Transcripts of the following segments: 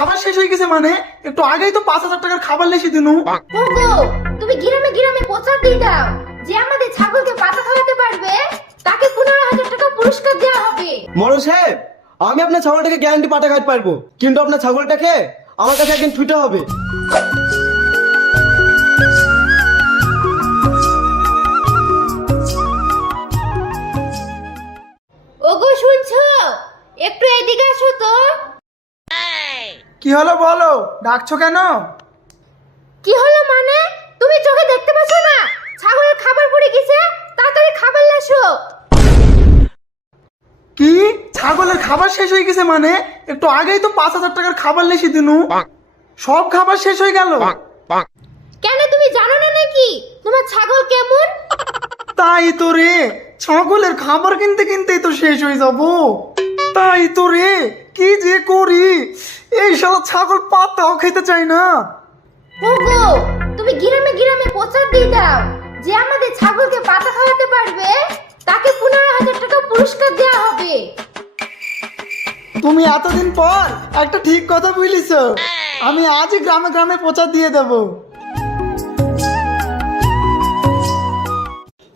খাবার শেষ হয়ে গেছে মানে একটু আগেই তো 5,000 টাকার খাবার লেসি দিনু। ওগো, তুমি গ্রামে গ্রামে প্রচার দিয়ে দাও যে আমাদের ছাগলকে পাতা খাওয়াতে পারবে তাকে 15,000 টাকা পুরস্কার দেওয়া হবে। মোড়ল সাহেব, আমি আপনার ছাগলটাকে গ্যারান্টি পাটা খাইতে পারবো, কিন্তু আপনার ছাগলটাকে আমার কাছে একদিন ছুটে হবে। ওগো শুনছো, একটু এদিকে আসো তো। কি হলো বলো, ডাকছো কেন? কি হলো মানে? তুমি চোখে দেখতে পাচ্ছ না ছাগলের খাবার পড়ে গেছে? তাড়াতাড়ি খাবার লাসো। কি ছাগলের খাবার শেষ হয়ে গেছে মানে একটু আগেই তো 5,000 টাকার খাবার লেসি দিনু, সব খাবার শেষ হয়ে গেল। কেন তুমি জানো না নাকি তোমার ছাগল কেমন? তাই তো রে, ছাগলের খাবার কিনতে কিনতেই তো শেষ হয়ে যাব। তাই তো রে, কি যে করি, এই সব ছাগল পাতাও খেতে চাই না। ওগো, তুমি গ্রামে গ্রামে প্রচার দিয়ে দাও যে আমাদের ছাগলকে পাতা খাওয়াতে পারবে তাকে 15,000 টাকা পুরস্কার দেওয়া হবে। তুমি এতদিন পর একটা ঠিক কথা বলিস, আমি আজই গ্রামে গ্রামে প্রচার দিয়ে দেব।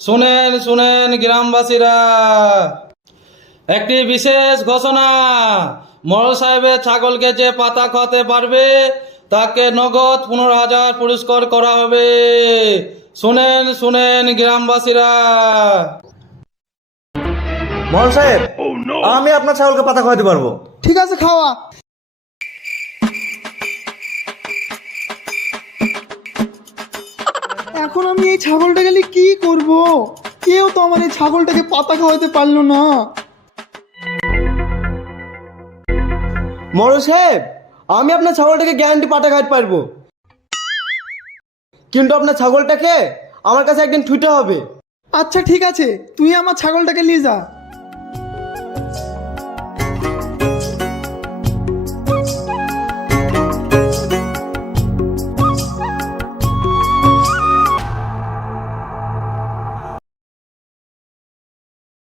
শুনেন শুনেন গ্রামবাসীরা, একটি বিশেষ ঘোষণা। মোড়ল সাহেবের ছাগলকে যে পাতা খাওয়াতে পারবে তাকে নগদ 15,000 পুরস্কার করা হবে। শুনেন শুনেন গ্রামবাসীরা। মোড়ল সাহেব, আমি আপনার ছাগলকে পাতা খাওয়াতে পারবো। ঠিক আছে, খাওয়া। এখন আমি এই ছাগলটা গেলে কি করব? কেউ তো আমার এই ছাগলটাকে পাতা খাওয়াতে পারলো না। মোড়ল সাহেব, আমি আপনার ছাগলটাকে গ্যারান্টি পাটা খাইতে পারবো, কিন্তু আপনার ছাগলটাকে আমার কাছে একদিন ছুটে হবে। আচ্ছা ঠিক আছে, তুই আমার ছাগলটাকে নিয়ে যা।